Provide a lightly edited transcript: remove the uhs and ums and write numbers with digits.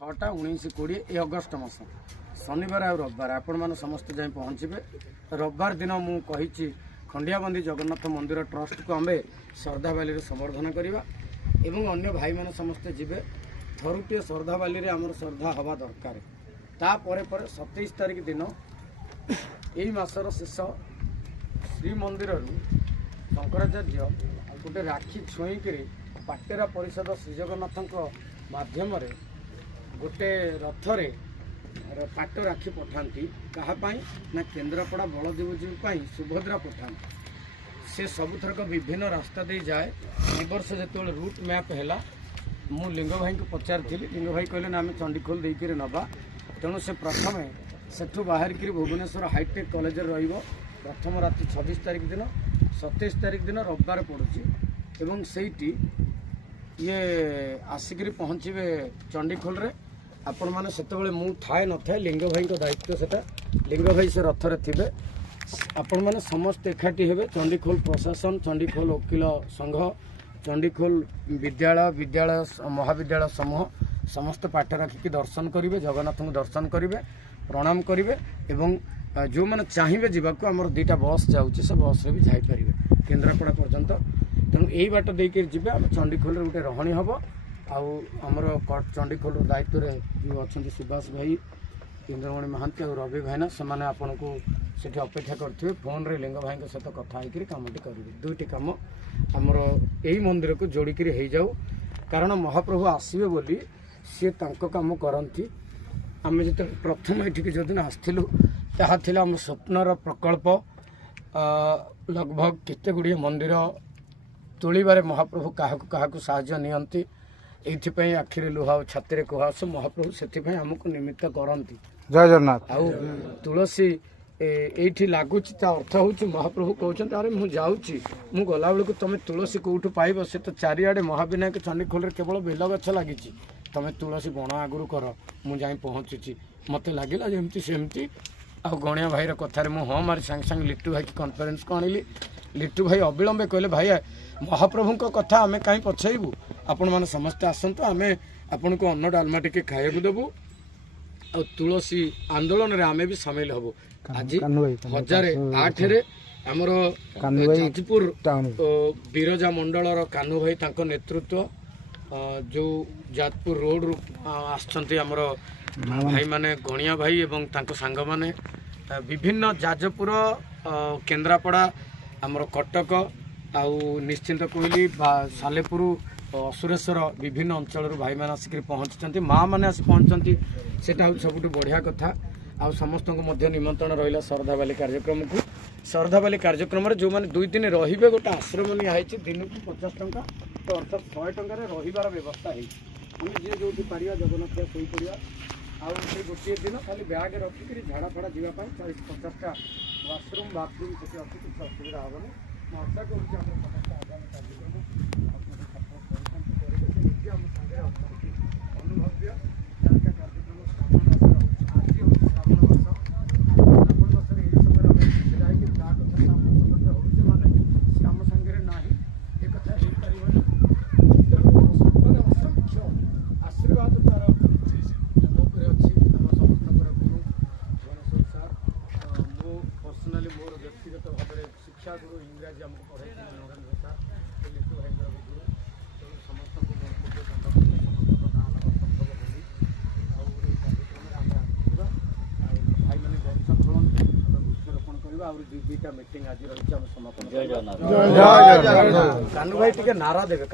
6टा 19 20 ए August मास शनिवार आ रविवार आपण मैंने समस्त जाए पहुँचे। रविवार दिन मुझे खंडियाबंदी जगन्नाथ मंदिर ट्रस्ट को आम श्रद्धावाली संवर्धन करवा एवं अन्य भाई मैंने समस्ते जीवे थरुटे श्रद्धावाली आमर श्रद्धा हवा दरकार। तापर 27 तारिख दिन यही मासर शेष श्रीमंदिर शंकराचार्य गोटे राखी छुईक पाटेरा परिषद श्रीजगन्नाथ माध्यम गोटे रथरे पाट राखी पठाती कहापाई ना केन्द्रापड़ा बलदेवजी सुभद्रा पठाती से सबुथरक विभिन्न रास्ता दे जाए। ए वर्ष जो रूट मैप है मु लिंग भाई को पचारि लिंग भाई कहले ना आम चंडीखोल देकर नवा तेणु से प्रथम सेठू बाहर भुवनेश्वर हाईटेक कॉलेज प्रथम राति 26 तारिख दिन 27 तारिख दिन रविवार पड़ुची एवं सेठी ये आसिक पहुँचे चंडीखोल रे आपण मैंने से मु थाए न थाए लिंग भाई को दायित्व सेटा लिंग भाई से रथरे थे आपण मैंने समस्त एकाठी हेबे। चंडीखोल प्रशासन चंडीखोल वकील संघ चंडीखोल विद्यालय महाविद्यालय समूह समस्त पाठ राखिकी दर्शन करेंगे जगन्नाथ को दर्शन करेंगे प्रणाम करेंगे एवं जो मैंने चाहिए जावाक आमर 2टा बस जाऊँगी से बस भी जापर केन्द्रापड़ा पर्यंत तेणु यही बाट देकर जी आम चंडीखोल गोटे रही हम आमर चंडीखोल दायित्व जो अच्छा सुभाष भाई इंद्रमणि महांती और रवि भाईना से आपन को सेठी अपेक्षा करते फोन रे लिंग भाई सहित कथा होकर कमटी करेंगे। 2टी कम आमर यही मंदिर को जोड़िक हो जाऊ कारण महाप्रभु आसवे बोली सी कम करती आम जो प्रथम ये जो दिन आसलु ताला आम स्वप्नर प्रकल्प लगभग केते गुड़िए मंदिर तोड़बार महाप्रभु क्या साहाय्य नियंती ये आखिरे लुहा छाती कुहास महाप्रभु से आमको निमित्त करती। जय जगन्नाथ। आउ तुलसी ये लगुच अर्थ हूँ महाप्रभु कहते अरे मुझे जाऊँगी मु गला बेलू तुम तुलसी कौटू पाइब से तो चारिआडे महाविनायक चंडीखोल केवल बेल गछ लगी तुम तुलसी बण आगुरी कर मुझे पहुँचुची मत लगे जमती सेमती आ गणिया भाईर कथार मुझे हाँ मारी सांगे सांगे लिट्टू भाई की कन्फरेन्स को आनिली लिट्टू भाई अविलंबे कहले भाई महाप्रभु कथा आम कहीं पछेबू आपण मैंने समस्ते आसतु आम आपन को अन्न डालमा टे खाइबू देबू आ तुलसी आंदोलन रे आमे भी सामिल हबो। आज 1008 रे हमर जाजपुर बिरजा मंडलर कान्हू भाई तांको नेतृत्व जो जाजपुर रोड रु आछंती हमर भाई माने गणिया भाई एवं तांको सांग माने विभिन्न जाजपुर केन्द्रापड़ा हमर कटक आउ निश्चिंत कोहली सालेपुर असुरेश्वर विभिन्न अंचल भाई मैंने आसिक पहुँचती माँ मैंने आसी पहुँचती सेटा सब बढ़िया कथा आ समस्त निमंत्रण रहा श्रद्धावाली कार्यक्रम को। श्रद्धावाली कार्यक्रम जो मैंने 2 दिन रे गोटे आश्रम निहाई दिन को 50 टंका तो अर्थात 100 टंकार रही व्यवस्था है जी जो पारिया जगन्नाथ शोई पड़ा आउ गोटे दिन खाली ब्याग रखिक झाड़ा फाड़ा जावाई 40-50टा वाशरूम बाथरूम से अच्छी किसी असुविधा हेनी मैं आशा करुँच समस्त आगामी कार्यक्रम अनुभव्य कार्यक्रम आज हूँ श्रावण मास श्रावण मास समय आम सागे ना एक कथा हो पार तेणु सबने असंख्य आशीर्वाद तार मोपर अच्छी आम समस्त गुरु गणेश्वर सार मो पर्सनाली मोर व्यक्तिगत भाव में शिक्षा गुरु इंग्राजी आमको पढ़ाई नरेंद्र सार लिटू भाई गुरु तेणु समस्त भाई मैंने गछ खोलते वृक्षरोपण करवा 2टा मीटिंग आज रही समापन। कानू भाई टे नारा देवे।